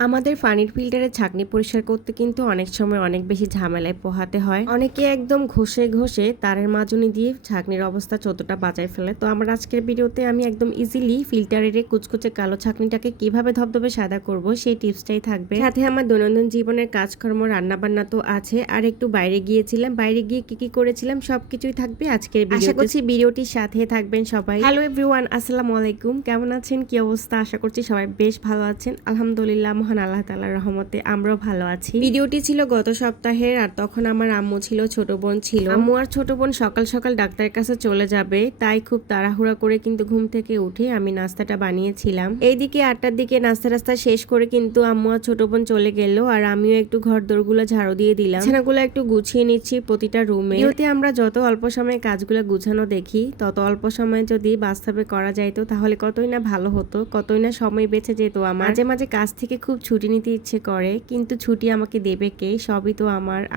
আমাদের পানির ফিল্টারে ছাঁকনি পরিষ্কার করতে কিন্তু অনেক সময় অনেক বেশি ঝামেলায় পোহাতে হয়। অনেকে একদম ঘষে ঘষে তারের মাজনি দিয়ে ছাঁকনির অবস্থা চোদ্দটা বাজায় ফেলে। তো আমার আজকের ভিডিওতে আমি একদম ইজিলি ফিল্টারের কুচকুচে কালো ছাঁকনিটাকে কিভাবে ধবধবে সাদা করব সেই টিপসটাই থাকবে। সাথে আমার দৈনন্দিন জীবনের কাজকর্ম রান্নাবান্না তো আছে, আর একটু বাইরে গিয়েছিলাম, বাইরে গিয়ে কি করেছিলাম সবকিছুই থাকবে আজকের ভিডিওতে। আশা করছি ভিডিওটির সাথে থাকবেন সবাই। হ্যালো এভরিওয়ান, আসসালামু আলাইকুম। কেমন আছেন, কি অবস্থা? আশা করছি সবাই বেশ ভালো আছেন। আলহামদুলিল্লাহ, মহান আল্লাহ তাআলার রহমতে আমরাও ভালো আছি। ভিডিওটি ছিল গত সপ্তাহের, আর তখন আমার আম্মু ছিল, ছোট বোন ছিল। আম্মু আর ছোট বোন সকাল সকাল ডাক্তারের কাছে চলে যাবে, তাই খুব তাড়াহুড়া করে কিন্তু ঘুম থেকে উঠে আমি নাস্তাটা বানিয়েছিলাম। এইদিকে 8টার দিকে নাস্তা শেষ করে কিন্তু আম্মু আর ছোট বোন চলে গেল, আর আমিও একটু ঘর দোরগুলো ঝাড়ু দিয়ে দিলাম, বিছানাগুলো একটু গুছিয়ে নিচ্ছি প্রতিটা রুমে। ভিডিওতে আমরা যত অল্প সময়ে কাজগুলো গুছানো দেখি, তত অল্প সময়ে যদি বাস্তবে করা যাইতো তাহলে কতই না ভালো হতো, কতই না সময় বেঁচে যেত আমার। মাঝে মাঝে কাজ থেকে খুব ছুটি নিতে ইচ্ছে করে, কিন্তু ছুটি আমাকে দেবে কে? সবই তো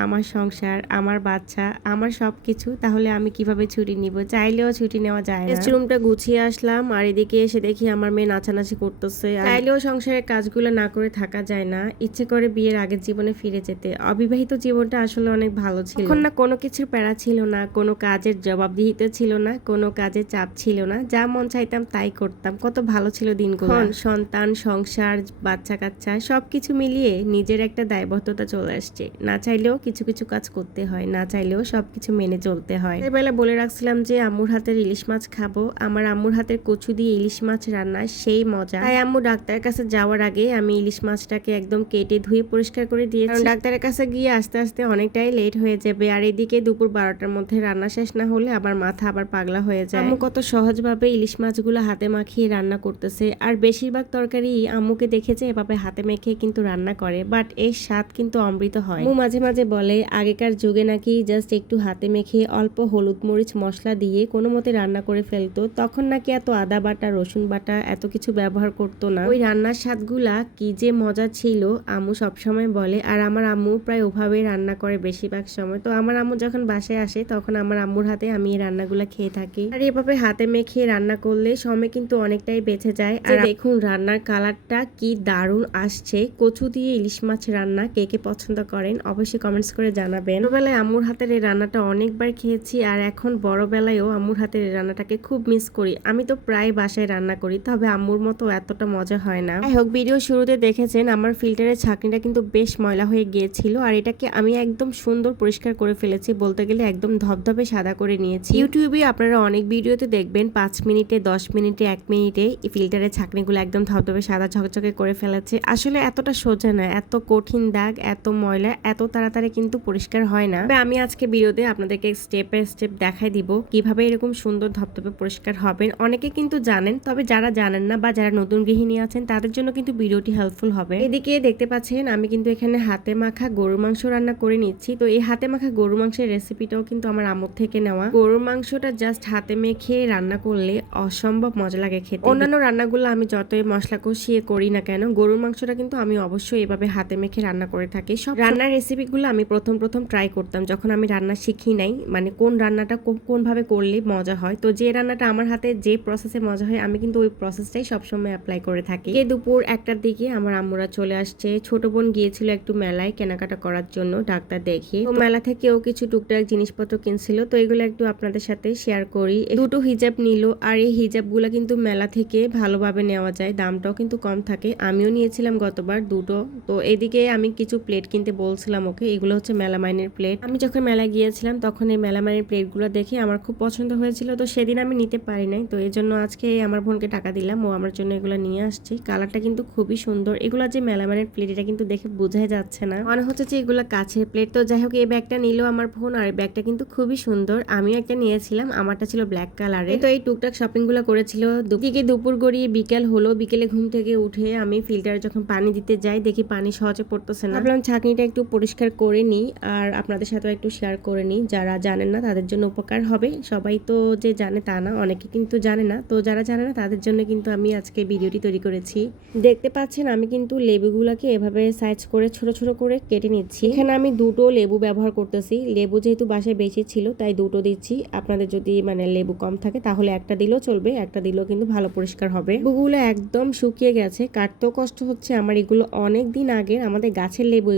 আমার সংসার, আমার বাচ্চা, আমার সবকিছু। তাহলে আমি কিভাবে ছুটি নিব? চাইলেও ছুটি নেওয়া যায় না। রুমটা গুছিয়ে আসলাম, আর এদিকে এসে দেখি আমার মেয়ে নাচানাচি করতেছে। চাইলেও সংসারের কাজগুলো না করে থাকা যায় না, ইচ্ছে করে বিয়ের আগের জীবনে ফিরে যেতে। অবিবাহিত জীবনটা আসলে অনেক ভালো ছিল। এখন না কোনো কিছুর প্যারা ছিল না, কোনো কাজের জবাবদিহিতা ছিল না, কোনো কাজের চাপ ছিল না, যা মন চাইতাম তাই করতাম। কত ভালো ছিল দিনগুলো। সন্তান, সংসার, বাচ্চা কাচ্চা সবকিছু মিলিয়ে নিজের একটা দায়বদ্ধতা চলে আসছে। না চাইলেও কিছু কিছু কাজ করতে হয়, না চাইলেও সবকিছু মেনে চলতে হয়। এবেলা বলে রাখছিলাম যে আম্মুর হাতের ইলিশ মাছ খাবো। আমার আম্মুর হাতের কচু দিয়ে ইলিশ মাছ রান্না সেই মজা। তাই আম্মু ডাক্তারের কাছে যাওয়ার আগে আমি ইলিশ মাছটাকে একদম কেটে ধুয়ে পরিষ্কার করে দিয়েছি, কারণ ডাক্তারের কাছে গিয়ে আস্তে আস্তে অনেকটাই লেট হয়ে যাবে। আর এদিকে দুপুর 12টার মধ্যে রান্না শেষ না হলে আমার মাথা আবার পাগলা হয়ে যায়। আম্মু কত সহজভাবে ইলিশ মাছগুলো হাতে মাখিয়ে রান্না করতেছে, আর বেশিরভাগ তরকারি আম্মুকে দেখেছে এভাবে হাতে মেখে কিন্তু রান্না করে, বাট এর স্বাদ কিন্তু অমৃত হয়। আম্মু মাঝে মাঝে বলে আগেকার যুগে নাকি জাস্ট একটু হাতে মেখে অল্প হলুদ মরিচ মশলা দিয়ে কোনো মতে রান্না করে ফেলতো, তখন নাকি এত আদা বাটা রসুন বাটা এত কিছু ব্যবহার করতো না। ওই রান্নার স্বাদগুলা কি যে মজা ছিল আম্মু সবসময় বলে। আর আমার আম্মু প্রায় ওভাবেই রান্না করে বেশিরভাগ সময়। তো আমার আম্মু যখন বাসায় আসে তখন আমার আম্মুর হাতে আমি এই রান্নাগুলা খেয়ে থাকি। আর এভাবে হাতে মেখে রান্না করলে সময় কিন্তু অনেকটাই বেঁচে যায়। আর দেখুন রান্নার কালারটা কি দারুণ আসছে। কচু দিয়ে ইলিশ মাছ রান্না কে কে পছন্দ করেন অবশ্যই কমেন্টস করে জানাবেন। ছোটবেলায় আম্মুর হাতের এই রান্নাটা অনেকবার খেয়েছি, আর এখন বড়বেলায়ও আম্মুর হাতের এই রান্নাটাকে খুব মিস করি। আমি তো প্রায় বাসায় রান্না করি, তবে আম্মুর মতো এতটা মজা হয় না। যাই হোক, ভিডিও শুরুতে দেখেছেন আমার ফিল্টারের ছাঁকনিটা কিন্তু বেশ ময়লা হয়ে গিয়েছিল, আর এটাকে আমি একদম সুন্দর পরিষ্কার করে ফেলেছি, বলতে গেলে একদম ধবধবে সাদা করে নিয়েছি। ইউটিউবে আপনারা অনেক ভিডিওতে দেখবেন 5 মিনিটে, 10 মিনিটে, 1 মিনিটে এই ফিল্টারের ছাঁকনিগুলো একদম ধবধবে সাদা ঝকঝকে করে ফেলেছে। আসলে এতটা সোজা না, এত কঠিন দাগ, এত ময়লা এত তাড়াতাড়ি কিন্তু পরিষ্কার হয় না। আমি আজকে ভিডিওতে আপনাদেরকে স্টেপ বাই স্টেপ দেখাই দিব কিভাবে এরকম সুন্দর ধবধবে পরিষ্কার হবেন। অনেকে কিন্তু জানেন, তবে যারা জানেন না বা যারা নতুন গৃহিণী আছেন তাদের জন্য কিন্তু ভিডিওটি হেল্পফুল হবে। এদিকে দেখতে পাচ্ছেন আমি কিন্তু এখানে হাতে মাখা গরুর মাংস রান্না করে নিচ্ছি। তো এই হাতে মাখা গরুর মাংসের রেসিপিটাও কিন্তু আমার আম্মুর থেকে নেওয়া। গরুর মাংসটা জাস্ট হাতে মেখে রান্না করলে অসম্ভব মজা লাগে খেতে। অন্যান্য রান্নাগুলো আমি যতই মশলা কষিয়ে করি না কেন, গরুর মাংসটা কিন্তু আমি অবশ্যই এভাবে হাতে মেখে রান্না করে থাকি। সব রান্নার রেসিপিগুলো আমি প্রথম ট্রাই করতাম যখন আমি রান্না শিখি নাই, মানে কোন রান্নাটা কোন ভাবে করলে মজা হয়। তো যে রান্নাটা আমার হাতে যে প্রসেসে মজা হয় আমি কিন্তু ওই প্রসেসটাই সবসময় অ্যাপ্লাই করে থাকি। দুপুর 1টার দিকে আমার আম্মুরা চলে আসছে। ছোট বোন গিয়েছিল একটু মেলায় কেনাকাটা করার জন্য ডাক্তার দেখিয়ে। তো মেলা থেকেও কিছু টুকটাক জিনিসপত্র কিনছিল, তো এগুলো একটু আপনাদের সাথে শেয়ার করি। দুটো হিজাব নিল, আর এই হিজাবগুলো কিন্তু মেলা থেকে ভালোভাবে নেওয়া যায়, দামটাও কিন্তু কম থাকে। আমিও নিয়েছিলাম গতবার দুটো। তো এদিকে আমি কিছু প্লেট কিনতে বলছিলাম ওকে, এগুলো হচ্ছে মেলামাইনের প্লেট। আমি যখন মেলায় গিয়েছিলাম তখন এই মেলামাইনের প্লেটগুলো দেখে আমার খুব পছন্দ হয়েছিল, তো সেদিন আমি নিতে পারি নাই। তো এই জন্য আজকে আমার বোনকে টাকা দিলাম, ও আমার জন্য এগুলো নিয়ে আসছে। কালারটা কিন্তু খুবই সুন্দর। এগুলো যে মেলামাইনের প্লেট এটা কিন্তু দেখে বোঝাই যাচ্ছে না, মনে হচ্ছে যে এগুলো কাছের প্লেট। তো যাই হোক, এই ব্যাগটা নিল আমার বোন, আর এই ব্যাগটা কিন্তু খুবই সুন্দর। আমিও একটা নিয়েছিলাম, আমারটা ছিল ব্ল্যাক কালারে। তো এই টুকটাক শপিং গুলো করেছিল। দুপুর গড়িয়ে বিকেল হলো। বিকেলে ঘুম থেকে উঠে আমি ফিল্টারে যখন পানি দিতে যাই দেখি পানি সহজে পড়তেছে না। ভাবলাম ছাঁকনিটা একটু পরিষ্কার করে নিই, আর আপনাদের সাথে একটু শেয়ার করে নিই। যারা জানেন না তাদের জন্য উপকার হবে। সবাই তো যে জানে তা না, অনেকে কিন্তু জানে না। তো যারা জানে না তাদের জন্য কিন্তু আমি আজকে ভিডিওটি তৈরি করেছি। দেখতে পাচ্ছেন আমি কিন্তু লেবুগুলোকে এভাবে সাইজ করে ছোট ছোট করে কেটে নিচ্ছি। এখানে আমি দুটো লেবু ব্যবহার করতেছি। লেবু যেহেতু বাসায় বেশি ছিল তাই দুটো দিচ্ছি। আপনাদের যদি মানে লেবু কম থাকে তাহলে একটা দিলেও চলবে, একটা দিলেও কিন্তু ভালো পরিষ্কার হবে। লেবুগুলো একদম শুকিয়ে গেছে, কাটতেও কষ্ট হচ্ছে, হচ্ছে আমার এগুলো অনেক দিন আগের আমাদের গাছের লেবু।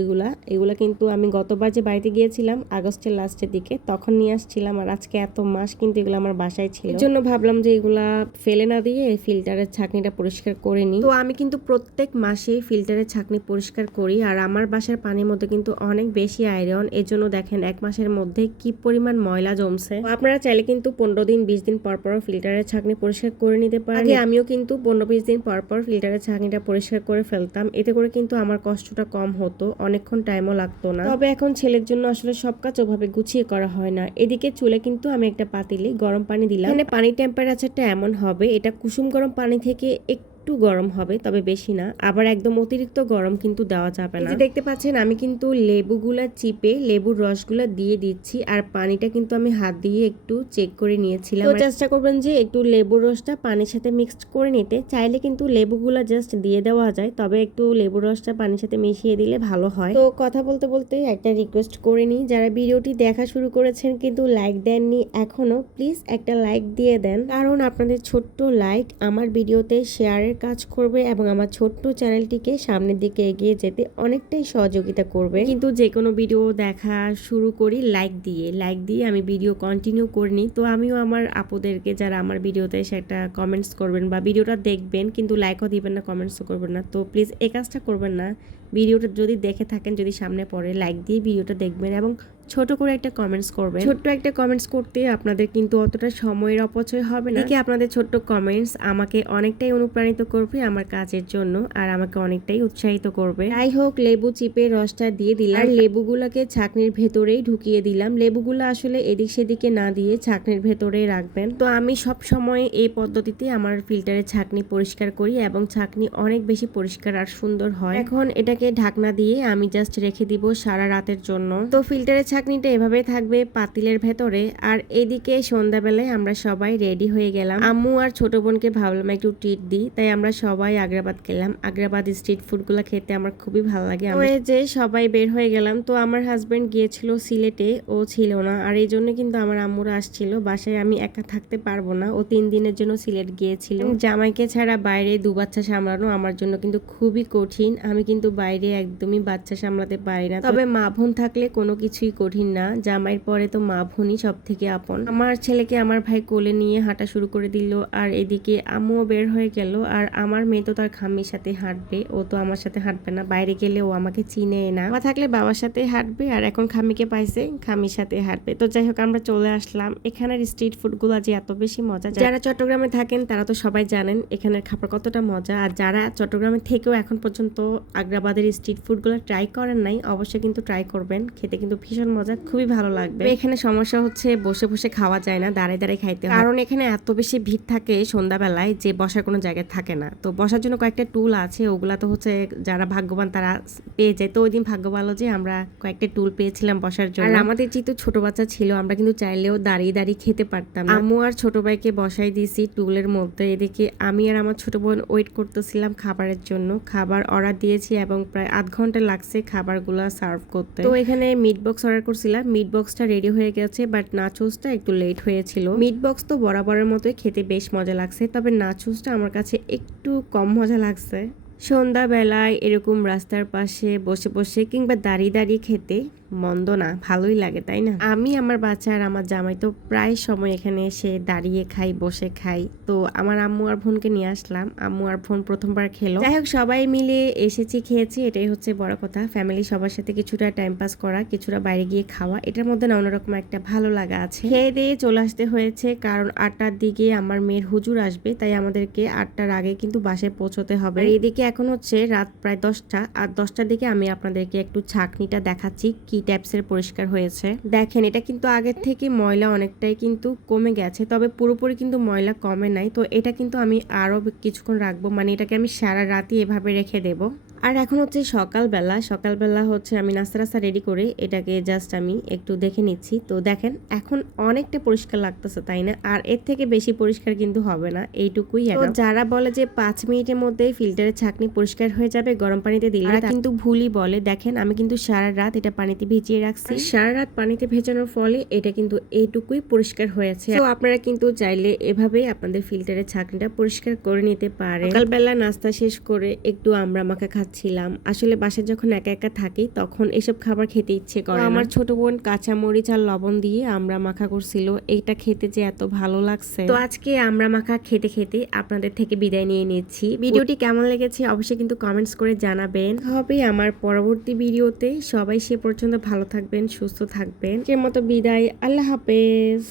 এগুলা কিন্তু আমি গতবার যে বাড়িতে গিয়েছিলাম আগস্টের লাস্টের দিকে তখন নিয়ে আসছিলাম, আর আজকে এত মাস কিন্তু এগুলো আমার বাসায় ছিল। এর জন্য ভাবলাম যে এগুলা ফেলে না দিয়ে ফিল্টারের ছাঁকনিটা পরিষ্কার করে নিই। তো আমি কিন্তু প্রত্যেক মাসে ফিল্টারের ছাঁকনি পরিষ্কার করি, আর আমার বাসার পানির মধ্যে কিন্তু অনেক বেশি আয়রন। এর জন্য দেখেন এক মাসের মধ্যে কি পরিমাণ ময়লা জমছে। আপনারা চাইলে কিন্তু 15 দিন 20 দিন পর পর ফিল্টারের ছাঁকনি পরিষ্কার করে নিতে পারেন। আগে আমিও কিন্তু 15-20 দিন পর পর ফিল্টারের ছাঁকনিটা পরিষ্কার করে ফেলতাম, এতে করে কিন্তু আমার কষ্টটা কম হতো, অনেকক্ষণ টাইমও লাগতো না। তবে এখন ছেলের জন্য আসলে সব কাজ ওভাবে গুছিয়ে করা হয় না। এদিকে চুলে কিন্তু আমি একটা পাতিলে গরম পানি দিলাম। এখানে পানির টেম্পারেচারটা এমন হবে, এটা কুসুম গরম পানি থেকে একটু গরম হবে, তবে বেশি না, আবার একদম অতিরিক্ত গরম কিন্তু দেওয়া যাবে না। দেখতে পাচ্ছেন আমি কিন্তু লেবুগুলা চিপে লেবুর রসগুলা দিয়ে দিচ্ছি, আর পানিটা কিন্তু আমি হাত দিয়ে একটু চেক করে নিয়েছিলাম। তো চেষ্টা করবেন যে একটু লেবুর রসটা পানির সাথে মিক্সড করে নিতে। চাইলে কিন্তু লেবুগুলা জাস্ট দিয়ে দেওয়া যায়, তবে একটু লেবুর রসটা পানির সাথে মিশিয়ে দিলে ভালো হয়। তো কথা বলতে বলতে একটা রিকোয়েস্ট করে নিই, যারা ভিডিওটি দেখা শুরু করেছেন কিন্তু লাইক দেননি এখনো, প্লিজ একটা লাইক দিয়ে দেন, কারণ আপনাদের ছোট্ট লাইক আমার ভিডিওতে শেয়ারের কাজ করবে এবং আমার ছোট্ট চ্যানেলটিকে সামনের দিকে এগিয়ে যেতে অনেকটাই সহযোগিতা করবে। কিন্তু যে কোনো ভিডিও দেখা শুরু করি লাইক দিয়ে আমি ভিডিও কন্টিনিউ করিনি। তো আমিও আমার আপুদেরকে যারা আমার ভিডিওতে এসে একটা কমেন্টস করবেন বা ভিডিওটা দেখবেন কিন্তু লাইকও দিবেন না, কমেন্টসও করবেন না, তো প্লিজ এই কাজটা করবেন না। ভিডিওটা যদি দেখে থাকেন, যদি সামনে পড়ে, লাইক দিয়ে ভিডিওটা দেখবেন এবং ছোট করে একটা কমেন্টস করবেন। ছোট্ট একটা কমেন্টস করতে আপনাদের কিন্তু অতটা সময়ের অপচয় হবে না। দেখে আপনাদের ছোট্ট কমেন্টস আমাকে অনেকটাই অনুপ্রাণিত করবে আমার কাজের জন্য, আর আমাকে অনেকটাই উৎসাহিত করবে। যাই হোক, লেবু চিপে রসটা দিয়ে দিলাম, আর লেবুগুলাকে ছাঁকনির ভেতরেই ঢুকিয়ে দিলাম। লেবুগুলো আসলে এদিক সেদিকে না দিয়ে ছাঁকনির ভেতরেই রাখবেন। তো আমি সব সময় এই পদ্ধতিতে আমার ফিল্টারের ছাঁকনি পরিষ্কার করি এবং ছাঁকনি অনেক বেশি পরিষ্কার আর সুন্দর হয়। এখন এটাকে ঢাকনা দিয়ে আমি জাস্ট রেখে দিব সারা রাতের জন্য। তো ফিল্টারের ছাঁকনিটা এভাবে থাকবে পাতিলের ভেতরে। আর এদিকে সন্ধ্যাবেলায় আমরা সবাই রেডি হয়ে গেলাম। আম্মু আর ছোট বোনকে ভাবলাম একটু ট্রিট দিই, তাই আমরা সবাই আগ্রাবাদ খেলাম। আগ্রাবাদ স্ট্রিট ফুডগুলো খেতে আমার খুবই ভালো লাগে। আমরা যে সবাই বের হয়ে গেলাম। তো আমার হাজবেন্ড গিয়েছিল সিলেটে, ও ছিল না, আর এই জন্য কিন্তু আমার আম্মুরা আসছিল। বাসায় আমি একা থাকতে পারবো না, ও 3 দিনের জন্য সিলেট গিয়েছিল। জামাইকে ছাড়া বাইরে 2 বাচ্চা সামলানো আমার জন্য কিন্তু খুবই কঠিন। আমি কিন্তু বাইরে একদমই বাচ্চা সামলাতে পারি না, তবে মা বোন থাকলে কোনো কিছুই কঠিন না। জামাইয়ের পরে তো মা বোনই সব থেকে আপন। আমার ছেলেকে আমার ভাই কোলে নিয়ে হাঁটা শুরু করে দিল, আর এদিকে আম্মুও বের হয়ে গেল। আর আমার মেয়ে তো তার খাম্মির সাথে হাঁটবে, ও তো আমার সাথে হাঁটবে না। বাইরে গেলে ও আমাকে চিনে না, বাবা থাকলে বাবার সাথে হাঁটবে, আর এখন খাম্মিকে পাইছে খাম্মির সাথে হাঁটবে। তো যাই হোক, আমরা চলে আসলাম। এখানের স্ট্রিট ফুডগুলো যে এত বেশি মজা, যারা চট্টগ্রামে থাকেন তারা তো সবাই জানেন এখানের খাবার কতটা মজা। আর যারা চট্টগ্রামে থেকেও এখন পর্যন্ত আগ্রাবাদের স্ট্রিট ফুডগুলো ট্রাই করেন নাই, অবশ্যই কিন্তু ট্রাই করবেন, খেতে কিন্তু ভীষণ মজা, খুবই ভালো লাগবে। এখানে সমস্যা হচ্ছে বসে বসে খাওয়া যায় না, দাঁড়ায় দাঁড়ায় খাইতে হয়, কারণ এখানে এত বেশি ভিড় থাকে সন্ধ্যাবেলায় যে বসার কোনো জায়গা থাকে না। তো বসার জন্য কয়েকটা টুল আছে, ওগুলা তো হচ্ছে যারা ভাগ্যবান তারা পেয়ে যায়। তো ওই দিন ভাগ্য ভালো যে আমরা কয়েকটা টুল পেয়েছিলাম বসার জন্য। আর আমাদের যেহেতু ছোট বাচ্চা ছিল, আমরা কিন্তু চাইলেও দাঁড়িয়ে দাঁড়িয়ে খেতে পারতাম। আম্মু আর ছোট ভাইকে বসাই দিয়েছি টুলের মধ্যে। এদিকে আমি আর আমার ছোট বোন ওয়েট করতেছিলাম খাবারের জন্য। খাবার অর্ডার দিয়েছি এবং প্রায় আধ ঘন্টা লাগছে খাবারগুলো সার্ভ করতে। তো এখানে মিট বক্স অর্ডার করছিলাম, মিট বক্সটা রেডি হয়ে গেছে, বাট নাচোসটা একটু লেট হয়েছিল। মিট বক্স তো বরাবরের মতোই খেতে বেশ মজা লাগছে, তবে নাচোসটা আমার কাছে একটু কম মজা লাগছে। সন্ধ্যাবেলায় এরকম রাস্তার পাশে বসে বসে কিংবা দাঁড়িয়ে দাঁড়িয়ে খেতে মন্দ না, ভালোই লাগে, তাই না? আমি, আমার বাচ্চা আর আমার জামাই তো প্রায় সময় এখানে এসে দাঁড়িয়ে খাই, বসে খাই। তো আমার আম্মু আর বোনকে নিয়ে আসলাম, আম্মু আর বোন প্রথমবার খেলো। যাই হোক, সবাই মিলে এসেছি, খেয়েছি, এটাই হচ্ছে বড় কথা। ফ্যামিলি সবার সাথে কিছুটা টাইম পাস করা, কিছুটা বাইরে গিয়ে খাওয়া, এটার মধ্যে না অন্যরকম একটা ভালো লাগা আছে। খেয়ে দিয়ে চলে আসতে হয়েছে, কারণ 8টার দিকে আমার মেয়ের হুজুর আসবে, তাই আমাদেরকে 8টার আগে কিন্তু বাসায় পৌঁছতে হবে। এদিকে এখন হচ্ছে রাত প্রায় 10টা, আর 10টার দিকে আমি আপনাদেরকে একটু ছাঁকনিটা দেখাচ্ছি কি ট্যাপসের পরিষ্কার হয়েছে। দেখেন, এটা কিন্তু আগের থেকে ময়লা অনেকটাই কিন্তু কমে গেছে, তবে পুরোপুরি কিন্তু ময়লা কমে নাই। তো এটা কিন্তু আমি আরো কিছুক্ষণ রাখবো, মানে এটাকে আমি সারা রাতই এভাবে রেখে দেব। আর এখন হচ্ছে সকালবেলা হচ্ছে আমি নাস্তা রেডি করে এটাকে জাস্ট আমি একটু দেখে নিচ্ছি। তো দেখেন এখন অনেকটা পরিষ্কার লাগতেছে, তাই না? আর এর থেকে বেশি পরিষ্কার কিন্তু হবে না, এইটুকুই। তো যারা বলে যে 5 মিনিটের মধ্যে ফিল্টারের ছাঁকনি পরিষ্কার হয়ে যাবে গরম পানিতে দিলে, তারা কিন্তু ভুলই বলে। দেখেন আমি কিন্তু সারা রাত এটা পানিতে ভিজিয়ে রাখছি, সারা রাত পানিতে ভেজানোর ফলে এটা কিন্তু এইটুকুই পরিষ্কার হয়েছে। তো আপনারা কিন্তু চাইলে এভাবেই আপনাদের ফিল্টারের ছাঁকনিটা পরিষ্কার করে নিতে পারেন। সকালবেলা নাস্তা শেষ করে একটু আমরা মাখা খাচ্ছিলাম। আসলে বাসায় যখন একা একা থাকি তখন এসব খাবার খেতে ইচ্ছে করে। আমার ছোট বোন কাঁচা মরিচ আর লবণ দিয়ে আমরা মাখা করছিল, এইটা খেতে যে এত ভালো লাগছে। তো আজকে আমরা মাখা খেতে খেতে আপনাদের থেকে বিদায় নিয়ে নিচ্ছি। ভিডিওটি কেমন লেগেছে অবশ্যই কিন্তু কমেন্টস করে জানাবেন। হবে আমার পরবর্তী ভিডিওতে। সবাই সে পর্যন্ত ভালো থাকবেন, সুস্থ থাকবেন। সে মতো বিদায়, আল্লাহ হাফেজ।